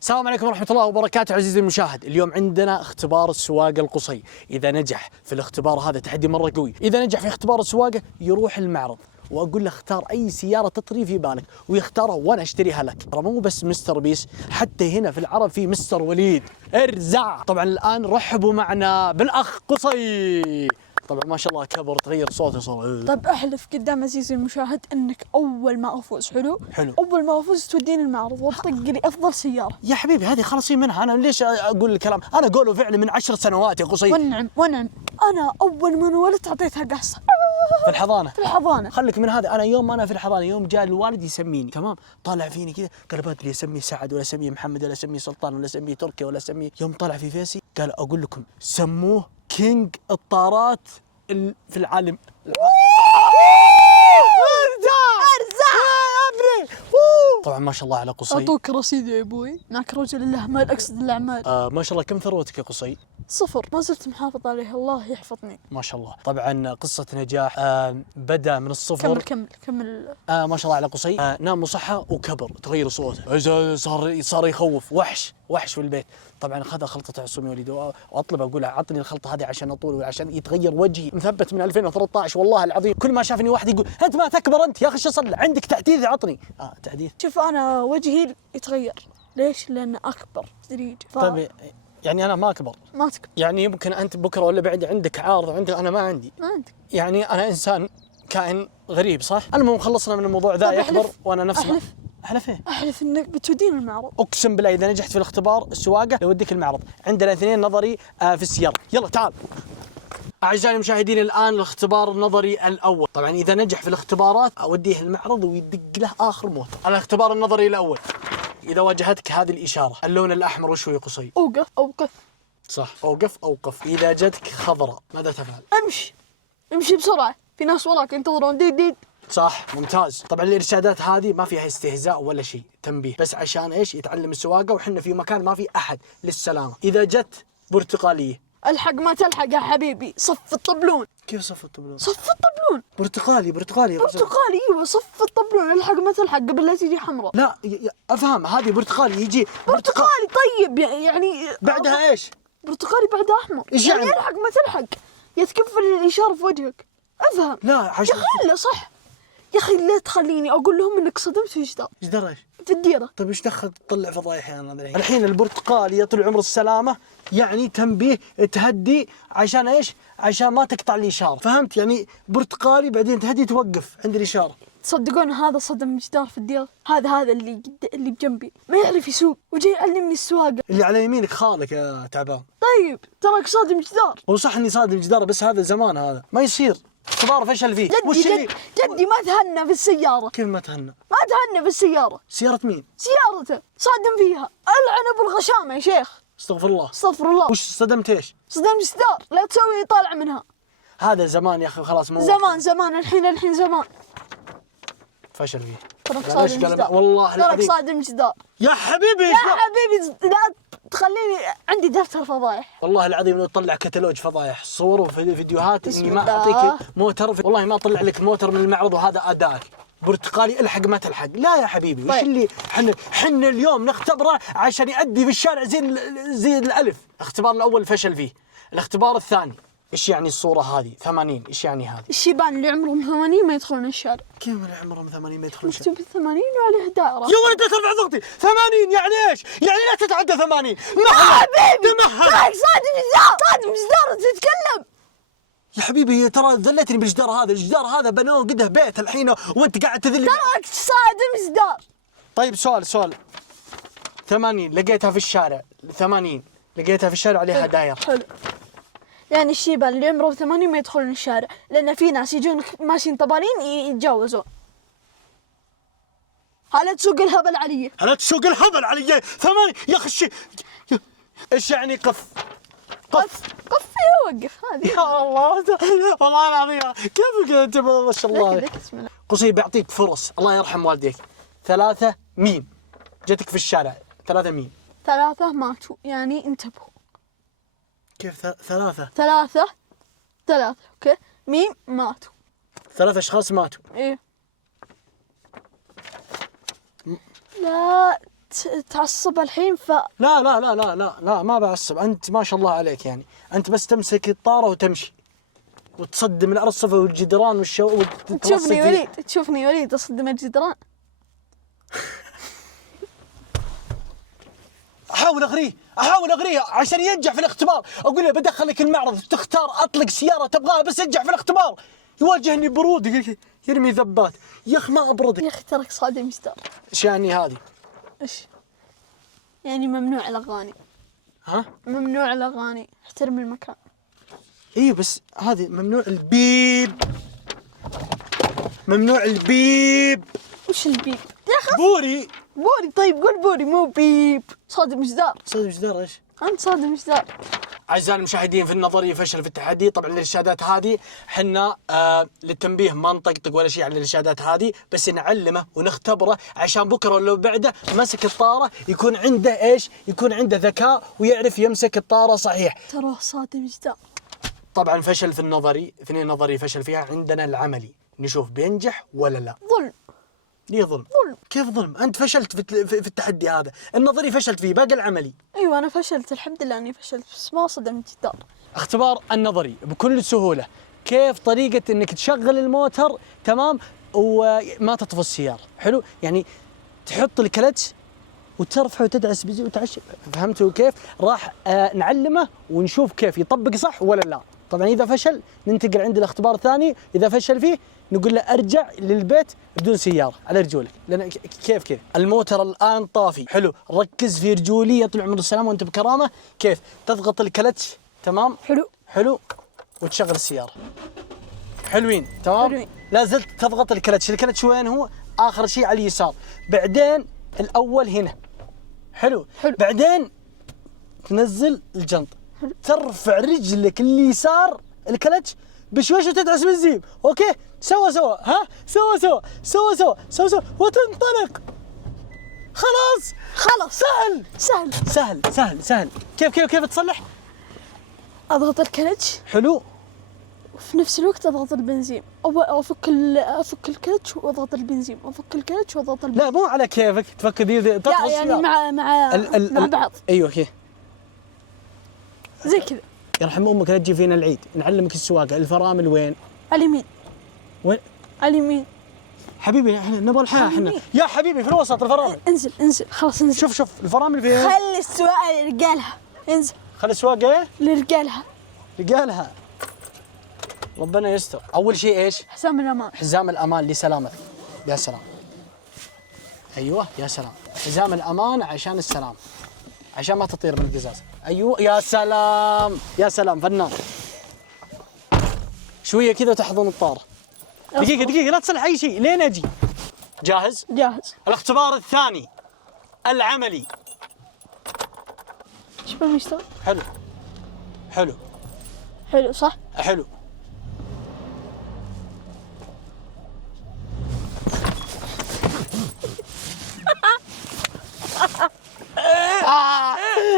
السلام عليكم ورحمة الله وبركاته عزيزي المشاهد. اليوم عندنا اختبار السواقة القصي. إذا نجح في الاختبار هذا تحدي مرة قوي، إذا نجح في اختبار السواقة يروح المعرض وأقول له اختار أي سيارة تطري في بالك ويختارها وأنا أشتريها لك. ترى مو بس مستر بيس، حتى هنا في العرب في مستر وليد. ارزع. طبعا الآن رحبوا معنا بالأخ قصي. طبعا ما شاء الله كبر، تغير صوته صار. طيب احلف قدام عزيزي المشاهد انك اول ما افوز حلو اول ما افوز توديني المعرض وتطق لي افضل سياره. يا حبيبي هذه خلصي منها، انا ليش اقول الكلام؟ انا قوله فعل من 10 سنوات يا قصي. ونعم انا اول ما انولدت اعطيتها قصه في الحضانه. في الحضانه. خليك من هذا. انا يوم ما انا في الحضانه، يوم جاء الوالد يسميني تمام، طالع فيني كذا قال بدري اسميه سعد ولا اسميه محمد ولا اسميه سلطان ولا اسميه تركي ولا اسميه. يوم طلع في فيسي قال اقول لكم سموه كينج الطارات في العالم. طبعا ما شاء الله على قصي. اعطوك رصيد يا ابوي، معك رجل الاعمال اقصد الاعمال. ما شاء الله. كم ثروتك يا قصي؟ 0، ما زلت محافظ عليه الله يحفظني. ما شاء الله. طبعا قصة نجاح بدأ من الصفر. كمل. ما شاء الله على قصي. نام وصحى وكبر، تغير صوته، صار يخوف، وحش في البيت. طبعا اخذ خلطة عصوم يا وليد واطلب اقول له عطني الخلطة هذه عشان اطول وعشان يتغير وجهي. مثبت من 2013 والله العظيم، كل ما شافني واحد يقول انت ما تكبر انت يا اخي، شو صار عندك تحديث عطني. تحديث. شوف انا وجهي يتغير، ليش؟ لان اكبر تدريج. طيب يعني انا ما اكبر. ما تكبر يعني يمكن انت بكره ولا بعد عندك عارض وعندك، انا ما عندي. ما عندك. يعني انا انسان كائن غريب صح؟ المهم خلصنا من الموضوع ذا. يكبر وانا نفس احلف ايه؟ احلف انك بتوديني المعرض. اقسم بالله اذا نجحت في الاختبار السواقه لوديك المعرض. عندنا 2 نظري في السياره. يلا تعال اعزائي المشاهدين. الان الاختبار النظري الاول. طبعا اذا نجح في الاختبارات اوديه المعرض ويدق له اخر موتر. الاختبار النظري الاول، اذا واجهتك هذه الاشاره اللون الاحمر وش هو يا قصي؟ اوقف. صح، اوقف. اذا جتك خضراء ماذا تفعل؟ امشي بسرعه، في ناس وراك ينتظرون. ديد. صح، ممتاز. طبعا الارشادات هذه ما فيها استهزاء ولا شيء، تنبيه بس عشان ايش؟ يتعلم السواقه وحنا في مكان ما في احد للسلامه. اذا جت برتقاليه الحق ما تلحق يا حبيبي، صف الطبلون. كيف صف الطبلون؟ صف الطبلون برتقالي ايوه، صف الطبلون. الحق ما تلحق قبل لا تجي حمراء. لا افهم، هذه برتقالي يجي برتقالي. طيب يعني بعدها ايش؟ برتقالي بعدها احمر. ايش يعني؟ الحق ما تلحق، يتكفل الاشاره في وجهك. افهم. لا يا اخي لا صح يا اخي، لا تخليني اقول لهم انك صدمت في جدار. جدار ايش؟ في الديره. طيب ايش دخل تطلع فضايح يعني الحين؟ البرتقالي يا طول عمر السلامه، يعني تنبيه تهدي عشان ايش؟ عشان ما تقطع الاشاره، فهمت؟ يعني برتقالي بعدين تهدي توقف عند الاشاره. تصدقون هذا صدم جدار في الديره. هذا اللي بجنبي ما يعرف يسوق وجاي يعلمني السواقه. اللي على يمينك خالك يا تعبان. طيب تراك صادم جدار. هو صح اني صادم جدار، بس هذا زمان، هذا ما يصير. اختبار فشل فيه. جدي ما تهنى في السياره. كيف ما تهنى؟ ما تهنى في السياره. سيارة مين؟ سيارته صادم فيها. العنب بالغشامه يا شيخ. استغفر الله. استغفر الله. وش صدمت ايش؟ صدمت جدار، لا تسوي طالع منها. هذا زمان يا اخي، خلاص مو زمان الحين زمان. فشل فيه. تراك صادم جدار والله العظيم. تراك صادم جدار يا حبيبي لا تخليني عندي دفتر فضايح. والله العظيم لو تطلع كتالوج فضايح، صور وفيديوهات اني ما اعطيك موتر والله ما اطلع لك موتر من المعرض وهذا ادائك. برتقالي الحق ما تلحق. لا يا حبيبي. طيب. وش اللي حنا اليوم نختبره عشان يأدي في الشارع زي الالف. الاختبار الاول فشل فيه. الاختبار الثاني ايش يعني الصورة هذه 80؟ ايش يعني هذه؟ الشيبان اللي عمرهم 80 ما يدخلون الشارع. كيف اللي عمرهم 80 ما يدخلون الشارع؟ مكتوب 80 وعليه دائرة. يا ولد لا ترفع ضغطي. 80 يعني ايش؟ يعني لا تتعدى 80. يا حبيبي تراك صادم جدار تتكلم. يا حبيبي ترى ذلتني بالجدار هذا. الجدار هذا بنوه قده بيت الحين وانت قاعد تذل. تراك صادم جدار. طيب سؤال 80 لقيتها في الشارع، 80 لقيتها في الشارع عليها داير. حلو. يعني الشيبان اللي عمرهم 80 ما يدخلون الشارع، لأن في ناس يجون ماشيين طبالين يتجاوزون. هلا تسوق الهبل علي. 8 يا اخي. ايش يعني قف يوقف هذه. يا الله والله العظيم كيفك انت ما شاء الله. قصي بعطيك فرص، الله يرحم والديك. 3 مين جتك في الشارع؟ 3 مين؟ 3 ماتوا، يعني انتبهوا. كيف 3؟ 3 اوكي. مين ماتوا؟ 3 اشخاص ماتوا. ايه. لا تعصب الحين لا لا لا لا لا لا ما بعصب، أنت ما شاء الله عليك يعني، أنت بس تمسك الطارة وتمشي وتصدم الأرصفة والجدران تشوفني وليد أصدم الجدران. أحاول أغريه عشان ينجح في الاختبار، أقول له بدخلك المعرض تختار أطلق سيارة تبغاها بس ينجح في الاختبار، يواجهني برود يرمي ذبات. يا أخي ما أبردك يا أخي ترك صادم مستر. إيش يعني هذه؟ إيش يعني ممنوع الأغاني؟ ها؟ ممنوع الأغاني، احترم المكان. إيه بس هذه ممنوع البيب، ممنوع البيب. وش البيب؟ يا أخي بوري. طيب قول بوري مو بيب. صادم جدار. صادم جدار إيش؟ أنت صادم جدار. أعزائي المشاهدين، في النظري فشل في التحدي. طبعا الإرشادات هذه حنا للتنبيه ما نطقطق ولا شيء على الإرشادات هذه، بس نعلمه ونختبره عشان بكرة لو بعده مسك الطارة يكون عنده إيش؟ يكون عنده ذكاء ويعرف يمسك الطارة صحيح. ترى صادم جدار. طبعا فشل في النظري، اثنين نظري فشل فيها، عندنا العملي نشوف بينجح ولا لا. ظلم. ليه ظلم؟ كيف ظلم؟ أنت فشلت في التحدي هذا، النظري فشلت فيه، باقي العملي. أيوة أنا فشلت، الحمد لله أني فشلت بس ما صدمت جدار. اختبار النظري بكل سهولة، كيف طريقة إنك تشغل الموتر تمام وما تطفي السيارة، حلو؟ يعني تحط الكلتش وترفع وتدعس بزي وتعش، فهمتوا كيف؟ راح نعلمه ونشوف كيف يطبق صح ولا لا. طبعا إذا فشل ننتقل عند الاختبار الثاني، إذا فشل فيه نقول له ارجع للبيت بدون سيارة على رجولك، لأن كيف كذا الموتر الآن طافي، حلو؟ ركز في رجولي، يطلع عمر السلامة وأنت بكرامة. كيف تضغط الكلتش تمام؟ حلو وتشغل السيارة. حلوين تمام؟ حلوين. لا زلت تضغط الكلتش وين هو؟ آخر شيء على اليسار، بعدين الأول هنا، حلو. بعدين تنزل الجنطة، ترفع رجلك اليسار الكلتش بشويش وتدعس بالزيب، اوكي؟ سوا ها؟ سوا وتنطلق. خلاص سهل. كيف تصلح؟ اضغط الكلتش، حلو، وفي نفس الوقت اضغط البنزين، او افك الكلتش واضغط البنزين، لا مو على كيفك، تفك ذي تطفي يعني مع بعض. ايوه كذا زي كذا. يرحم امك لا تجي فينا العيد، نعلمك السواقه. الفرامل وين؟ على اليمين. وين؟ على اليمين حبيبي، احنا نبغى الحياه احنا يا حبيبي، في الوسط الفرامل. انزل خلاص انزل. شوف الفرامل فين؟ خلي السواقه لرجالها. انزل خلي السواقه ايه؟ لرجالها. ربنا يستر. اول شيء ايش؟ حزام الامان لسلامتك. يا سلام، ايوه يا سلام، حزام الامان عشان السلام، عشان ما تطير من القزاز. ايوه يا سلام فنان. شويه كذا وتحضن الطاره. دقيقه لا تصلح اي شيء لين اجي. جاهز. الاختبار الثاني العملي. ايش بنشتغل؟ حلو صح؟ حلو.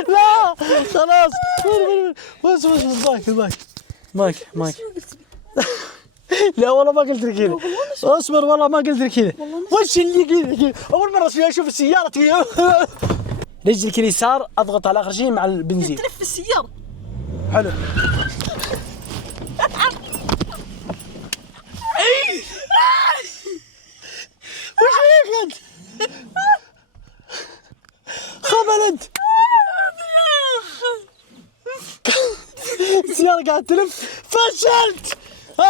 لا خلاص، بس مايك لا والله ما قلت لك كذا، اصبر والله ما قلت لك كذا. وش اللي كذا؟ اول مره اشوف السياره رجلك اليسار اضغط على اخر شيء مع البنزين تلف السياره. حلو. وش فيك انت؟ خبلت السيارة قاعدة تلف. فشلت.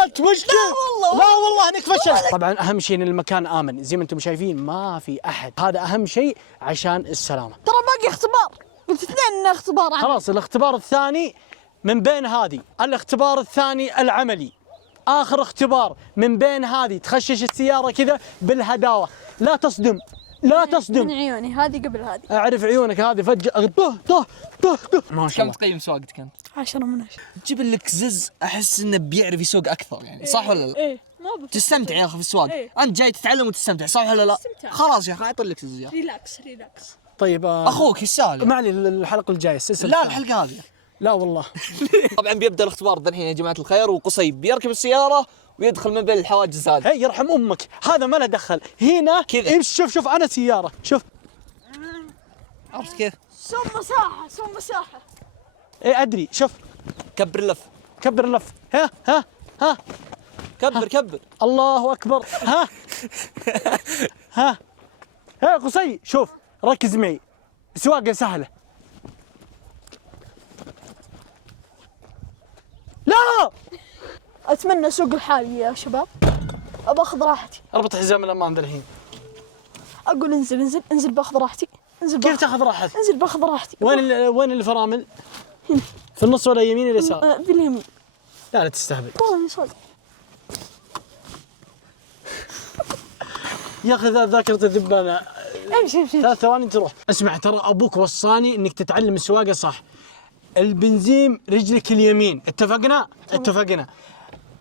انت مشكلة. لا والله انك فشلت. طبعا اهم شيء ان المكان امن، زي ما انتم شايفين ما في احد، هذا اهم شيء عشان السلامة. ترى باقي اختبار، قلت اثنين اختبار. خلاص الاختبار الثاني من بين هذه، الاختبار الثاني العملي، اخر اختبار من بين هذه. تخشش السيارة كذا بالهداوة، لا تصدم. من عيوني هذه قبل هذه. اعرف عيونك هذه فجأة طه ما شاء الله. كم تقيم سواقتك انت؟ 10 من 10. جيب لك زز، احس انه بيعرف يسوق اكثر يعني، صح ولا لا؟ ايه ما تستمتع يا اخي في السواق. انت جاي تتعلم وتستمتع، صح ولا لا؟ خلاص يا اخي اعطي لك زز يا اخي. ريلاكس. طيب اخوك يستاهل. ما علي الحلقة الجاية السلسلة. لا الحلقة هذه. لا والله. طبعا بيبدا الاختبار الحين يا جماعة الخير، وقصي بيركب السيارة ويدخل من بين الحواجز هذه. هي يرحم امك، هذا ما له دخل هنا كذا. شوف انا سيارة، شوف عرفت كيف؟ سوي مساحة سوي مساحة. ايه ادري، شوف كبر اللف. كبر اللف. ها كبر. الله اكبر. ها قصي، شوف ركز معي، السواقه سهله. لا اتمنى اسوق لحالي يا شباب، ابى اخذ راحتي. اربط حزام الامان ذا الحين. اقول انزل باخذ راحتي. كيف تاخذ راحتك؟ انزل باخذ راحتي. وين الفرامل؟ في النص ولا يمين ولا يسار؟ باليمين. لا تستهبل والله يسار. يا اخي ذاكرة الذبانة. امشي 3 ثواني تروح. اسمع، ترى ابوك وصاني انك تتعلم السواقة صح. البنزين رجلك اليمين، اتفقنا؟ اتفقنا.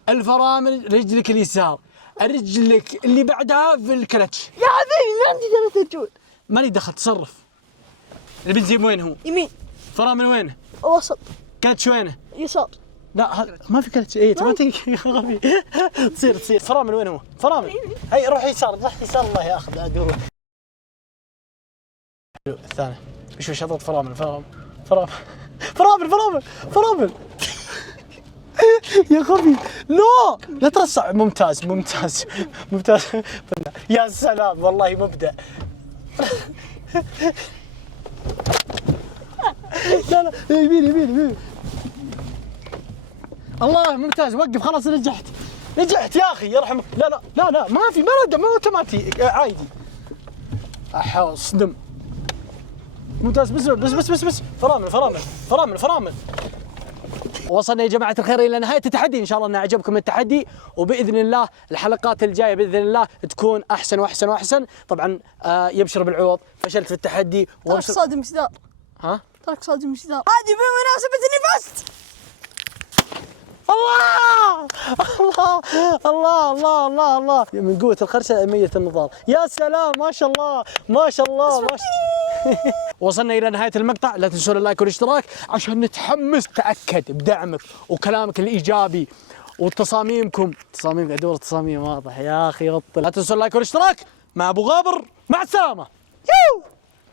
الفرامل رجلك اليسار، رجلك اللي بعدها في الكلتش. يا حبيبي ما عندي 3 رجول. مالي دخل، تصرف. البنزين وين هو؟ يمين. فرامل وينه؟ وسط. كلتش وينه؟ يسار. لا ما في كلتش. اي اوتوماتيك يا غبي. تصير فرامل وين هو؟ فرامل. هي روح يسار، الله ياخذ ادور. الثاني وش اضغط فرامل. يا غبي لا ترصع. ممتاز. يا سلام والله مبدع. لا يمين. الله ممتاز. وقف خلاص، نجحت يا اخي يرحمك. لا ما في، ما اوتوماتيك عادي. اصدم. ممتاز. بس فرامل. وصلنا يا جماعة الخير إلى نهاية التحدي. إن شاء الله أن أعجبكم التحدي، وبإذن الله الحلقات الجاية بإذن الله تكون أحسن وأحسن. طبعا يبشر بالعوض، فشلت في التحدي ترك صادم إصدار. ترك صادم إصدار. هذه بمناسبة إني فزت. الله من قوة الخرشة ميت النظار. يا سلام، ما شاء الله. وصلنا إلى نهاية المقطع. لا تنسون اللايك والاشتراك عشان نتحمس. تأكد بدعمك وكلامك الإيجابي وتصاميمكم. أدور تصاميم واضح يا أخي. بطل. لا تنسون اللايك والاشتراك. مع أبو غابر، مع السلامة.